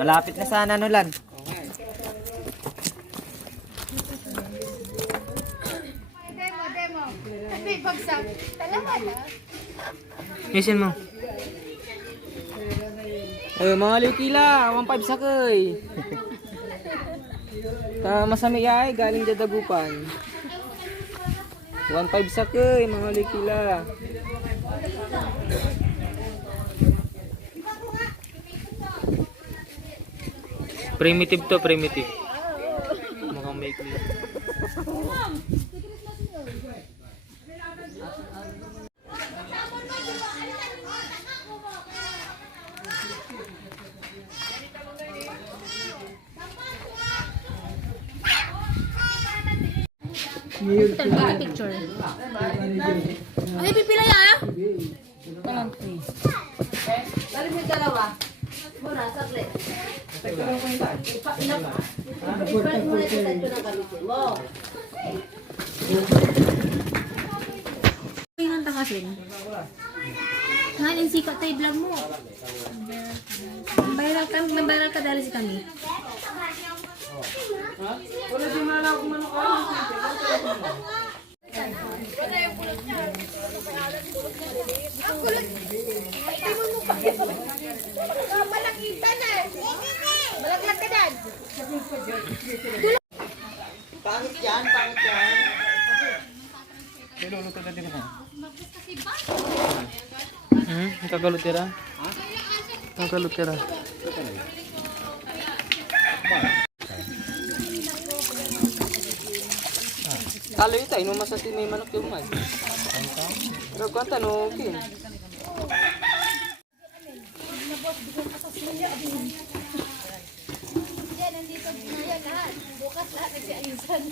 Malapit na sana nulan. Demo. Kasi pagsak, talaga na. Isin mo. Mga likila, 1.5 sakay. Masami ay galing dadagupan. 1.5 sakay, mga likila. Primitive to, primitive. Mukhang may clear. Picture. Ano pipila ya? Dali mo yung dalawa. Muna, saglit. I-press mo na ito ng gamitin mo. Ang takasin. Ngayon, sikat tayo vlog mo. Membayar ka dahil si kami. Wala di man ako manukay. Malakitan eh. Malaglag ka dan. Pangit yan. Luluto na din na. Kakalutira? Kakalutira. Kalo ito, ino masati may manok yung man. Pero kung tanukin. Yan, nandito na yan lahat. Bukas lahat nagsiayusan.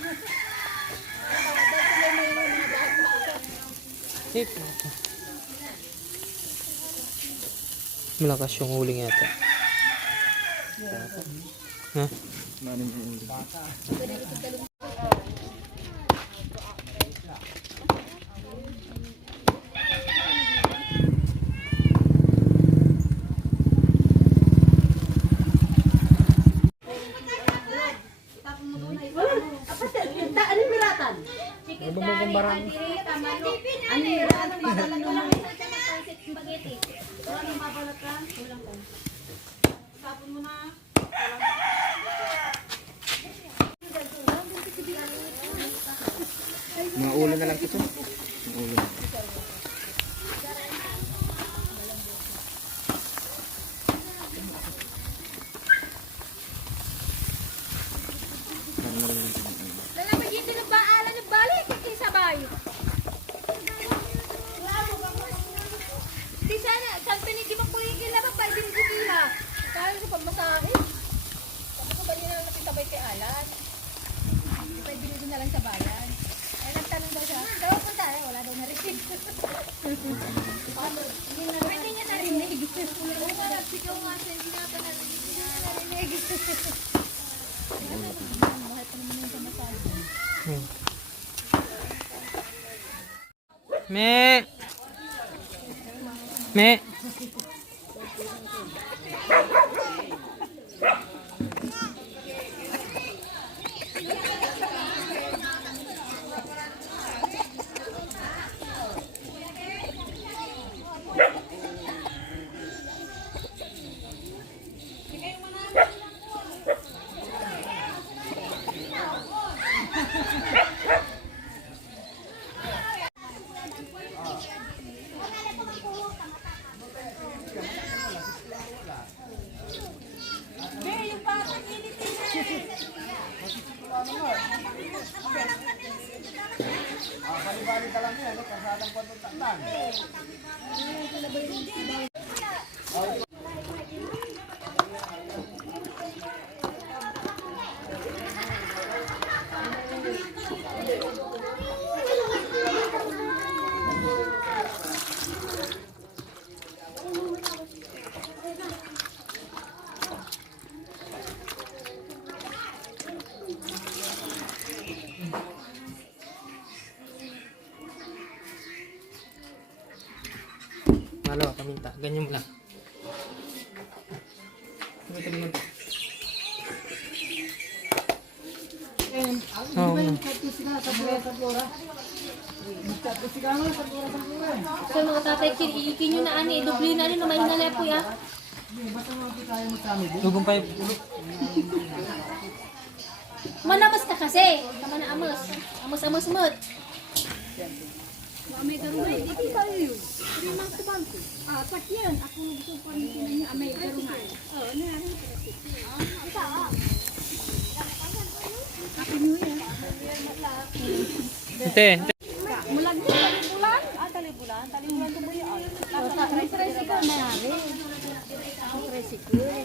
Malakas yung huling yata. Ha? Ano yung miratan? Ano yung miratan? Mga ulo na lang ito. Ulo. Lalaman dito ng baalan ng balik. Hindi sabay. Di sana. Sabi ni di makuligil na ba? Pwede rin gumiha. Kaya sa pagmasahe. Sabi ko ba yun na nakitabay kay Alan? Pwede rin na lang sa bayan. Ay, nagtanong daw siya. Daw punta eh. Wala daw na-receive. Pwede niya narinig. Oo nga, nagsigaw nga siya. Hindi nga pa narinig. Hindi niya narinig. Buhay pa naman yung samasahe. Me. Pangalawa, paminta. Ganyan mo lang. Ganyan. Oo. So mga tatay, iikin nyo na ani, dubli na ani, no, mahina na po ya. Dugong pa yung Manamas ka kasi. Tama na amos. Amos mot. May garunay, di tayo yun. May mga kubangko. Ah, sakyan. Ako gusto pa niya may garunay. Oo, narin. Ito, Ako nyo yan. Ante. Mulan niya, talibulan. Talibulan. Talibulan ito mo yan. Tricycle na namin. Tricycle.